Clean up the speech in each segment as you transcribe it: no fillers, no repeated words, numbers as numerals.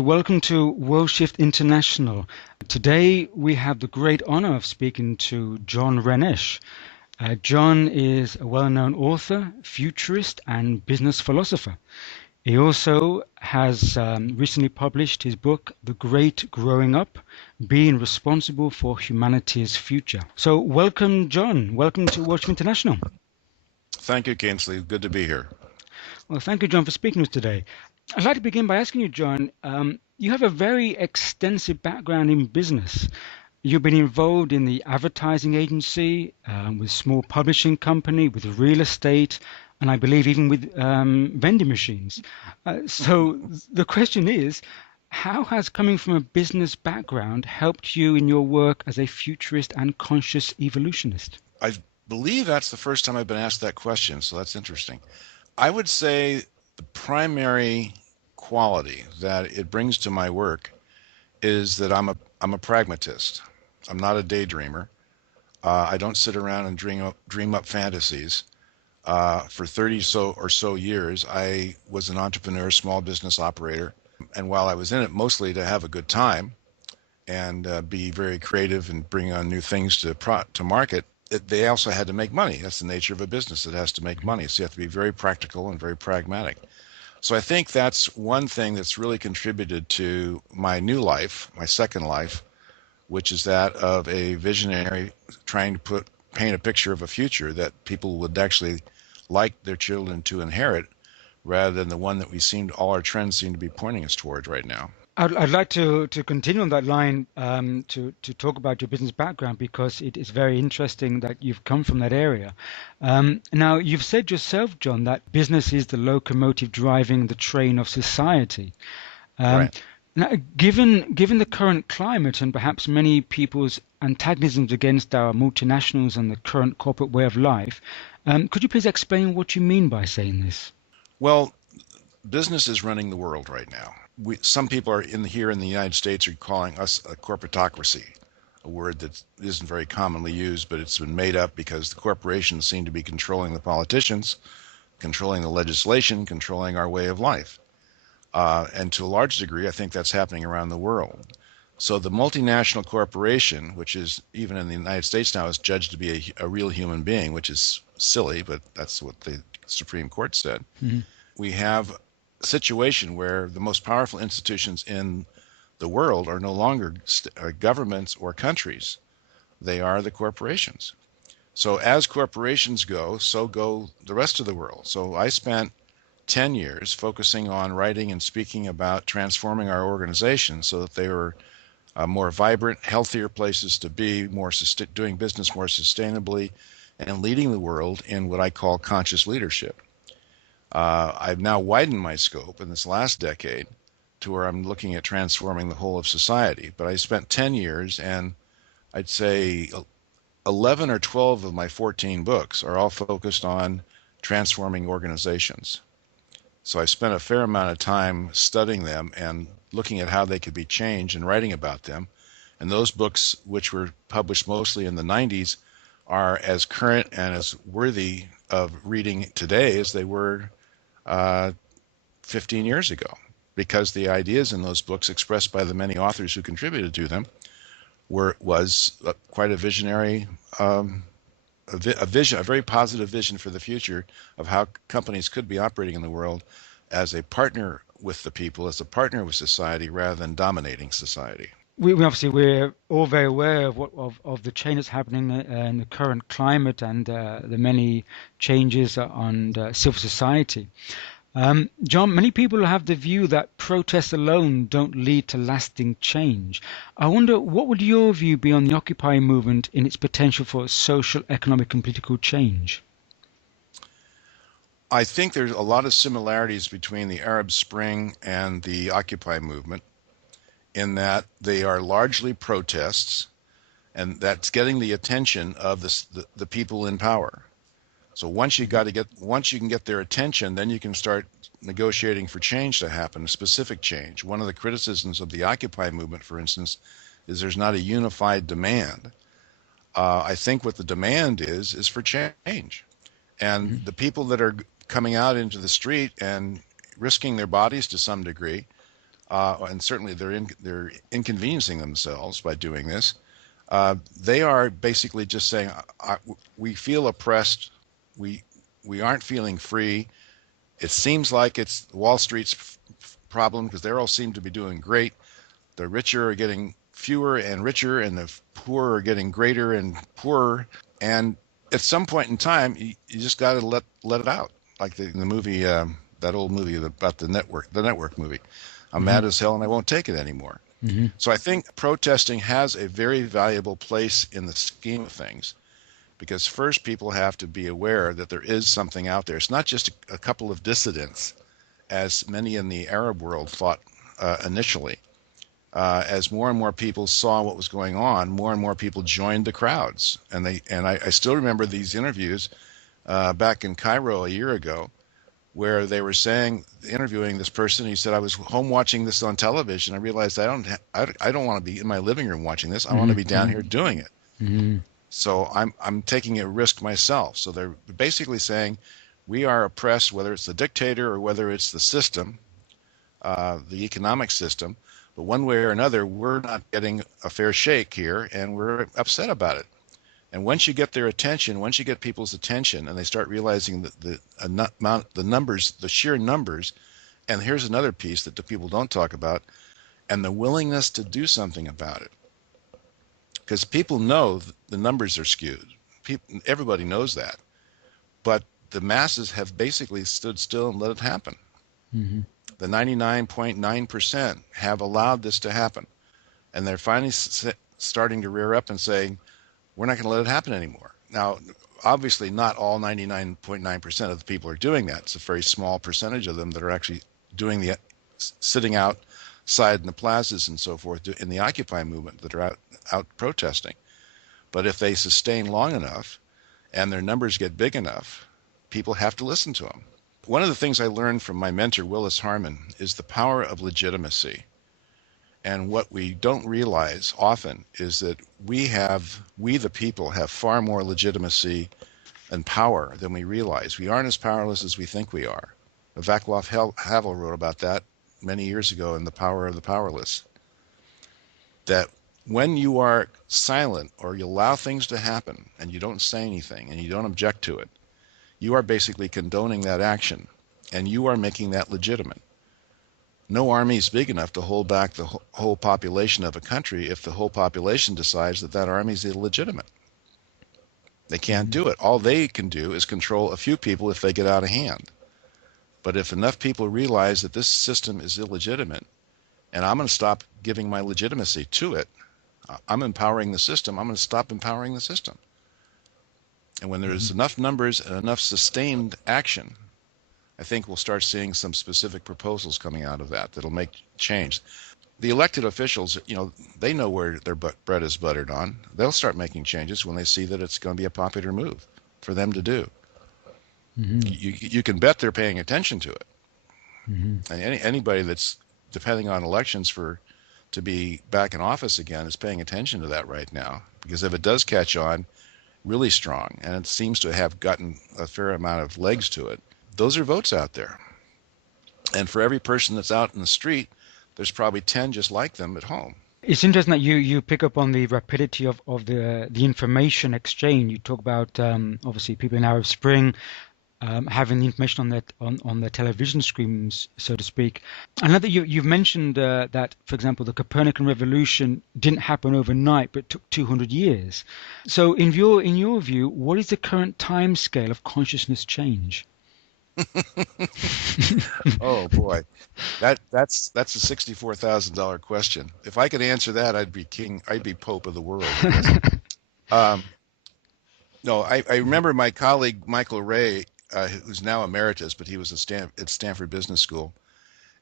and welcome to World Shift International. Today we have the great honor of speaking to John Renesh. John is a well-known author, futurist, and business philosopher. He also has recently published his book, The Great Growing Up, Being Responsible for Humanity's Future. So welcome, John. Welcome to World Shift International. Thank you, Kingsley. Good to be here. Well, thank you, John, for speaking to us today. I'd like to begin by asking you, John, you have a very extensive background in business. You've been involved in the advertising agency, with small publishing company, with real estate, and I believe even with vending machines. So the question is, how has coming from a business background helped you in your work as a futurist and conscious evolutionist? I believe that's the first time I've been asked that question, so that's interesting. I would say the primary quality that it brings to my work is that I'm a pragmatist. I'm not a daydreamer. I don't sit around and dream up fantasies. For 30 or so years, I was an entrepreneur, small business operator, and while I was in it mostly to have a good time and be very creative and bring on new things to market, they also had to make money. That's the nature of a business. It has to make money. So you have to be very practical and very pragmatic. So I think that's one thing that's really contributed to my new life, my second life, which is that of a visionary trying to paint a picture of a future that people would actually like their children to inherit, rather than the one that all our trends seem to be pointing us toward right now. I'd like to continue on that line, to talk about your business background, because it is very interesting that you've come from that area. Now, you've said yourself, John, that business is the locomotive driving the train of society. Right. Now, given the current climate and perhaps many people's antagonisms against our multinationals and the current corporate way of life, could you please explain what you mean by saying this? Well, business is running the world right now. Some people here in the United States are calling us a corporatocracy, a word that isn't very commonly used, but it's been made up because the corporations seem to be controlling the politicians, controlling the legislation, controlling our way of life. And to a large degree, I think that's happening around the world. So the multinational corporation, which is even in the United States now is judged to be a real human being, which is silly, but that's what the Supreme Court said. Mm-hmm. We have a situation where the most powerful institutions in the world are no longer governments or countries. They are the corporations. So as corporations go, so go the rest of the world. So I spent 10 years focusing on writing and speaking about transforming our organizations so that they were more vibrant, healthier places to be, doing business more sustainably, and leading the world in what I call conscious leadership. I've now widened my scope in this last decade to where I'm looking at transforming the whole of society. But I spent 10 years, and I'd say 11 or 12 of my 14 books are all focused on transforming organizations. So I spent a fair amount of time studying them and looking at how they could be changed and writing about them. And those books, which were published mostly in the 90s, are as current and as worthy of reading today as they were 15 years ago, because the ideas in those books expressed by the many authors who contributed to them was quite a visionary, a very positive vision for the future of how companies could be operating in the world as a partner with the people, as a partner with society, rather than dominating society. We're all very aware of the change that's happening in the current climate and the many changes on civil society. John, many people have the view that protests alone don't lead to lasting change. I wonder, what would your view be on the Occupy movement in its potential for social, economic, and political change? I think there's a lot of similarities between the Arab Spring and the Occupy movement, in that they are largely protests, and that's getting the attention of the people in power. So once you can get their attention, then you can start negotiating for change to happen, specific change. One of the criticisms of the Occupy movement, for instance, is there's not a unified demand. I think what the demand is for change. And the people that are coming out into the street and risking their bodies to some degree and certainly they're inconveniencing themselves by doing this. They are basically just saying, we feel oppressed. We we aren't feeling free. It seems like it's Wall Street's problem because they all seem to be doing great. The richer are getting fewer and richer, and the poor are getting greater and poorer. And at some point in time, you just got to let it out, like the movie, that old movie about the network movie. I'm Hmm. mad as hell and I won't take it anymore. Hmm. So I think protesting has a very valuable place in the scheme of things, because first people have to be aware that there is something out there. It's not just a couple of dissidents, as many in the Arab world thought initially. As more and more people saw what was going on, more and more people joined the crowds. I still remember these interviews back in Cairo a year ago, where they were interviewing this person. He said, I was home watching this on television. I realized I don't want to be in my living room watching this. I want to Hmm. be down here doing it. Hmm. So I'm taking a risk myself. So they're basically saying we are oppressed, whether it's the dictator or whether it's the system, the economic system. But one way or another, we're not getting a fair shake here, and we're upset about it. And once you get their attention, once you get people's attention, and they start realizing that the numbers, the sheer numbers, and here's another piece that the people don't talk about, and the willingness to do something about it. Because people know the numbers are skewed. Everybody knows that. But the masses have basically stood still and let it happen. Hmm. The 99.9% have allowed this to happen. And they're finally starting to rear up and saying, we're not going to let it happen anymore. Now, obviously, not all 99.9% of the people are doing that. It's a very small percentage of them that are actually doing sitting outside in the plazas and so forth in the Occupy movement, that are out protesting. But if they sustain long enough and their numbers get big enough, people have to listen to them. One of the things I learned from my mentor, Willis Harman, is the power of legitimacy. And what we don't realize often is that we the people, have far more legitimacy and power than we realize. We aren't as powerless as we think we are. Václav Havel wrote about that many years ago in The Power of the Powerless. That when you are silent, or you allow things to happen and you don't say anything and you don't object to it, you are basically condoning that action, and you are making that legitimate. No army is big enough to hold back the whole population of a country if the whole population decides that that army is illegitimate. They can't Hmm. do it. All they can do is control a few people if they get out of hand. But if enough people realize that this system is illegitimate, and I'm going to stop giving my legitimacy to it, I'm empowering the system, I'm going to stop empowering the system. And when there's Hmm. enough numbers and enough sustained action, I think we'll start seeing some specific proposals coming out of that'll make change. The elected officials, they know where their bread is buttered on. They'll start making changes when they see that it's going to be a popular move for them to do. Hmm. You can bet they're paying attention to it. Hmm. And anybody that's depending on elections to be back in office again is paying attention to that right now. Because if it does catch on really strong, and it seems to have gotten a fair amount of legs to it, those are votes out there. And for every person that's out in the street, there's probably 10 just like them at home. It's interesting that you pick up on the rapidity of the information exchange. You talk about obviously people in Arab Spring having the information on their television screens, so to speak. I know that you've mentioned that, for example, the Copernican revolution didn't happen overnight, but took 200 years. So, in your view, what is the current time scale of consciousness change? Oh boy, that's a $64,000 question. If I could answer that, I'd be king. I'd be pope of the world, I guess. Um, no, I remember my colleague Michael Ray, who's now emeritus, but he was at Stanford Business School,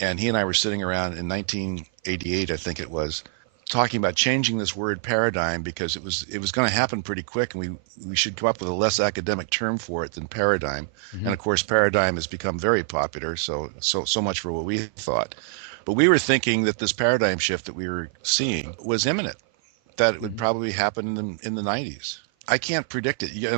and he and I were sitting around in 1988, I think it was, talking about changing this word paradigm, because it was going to happen pretty quick, and we should come up with a less academic term for it than paradigm. And Hmm. of course, paradigm has become very popular, so much for what we thought. But we were thinking that this paradigm shift that we were seeing was imminent, that it would Hmm. probably happen in the 90s. I can't predict it. Like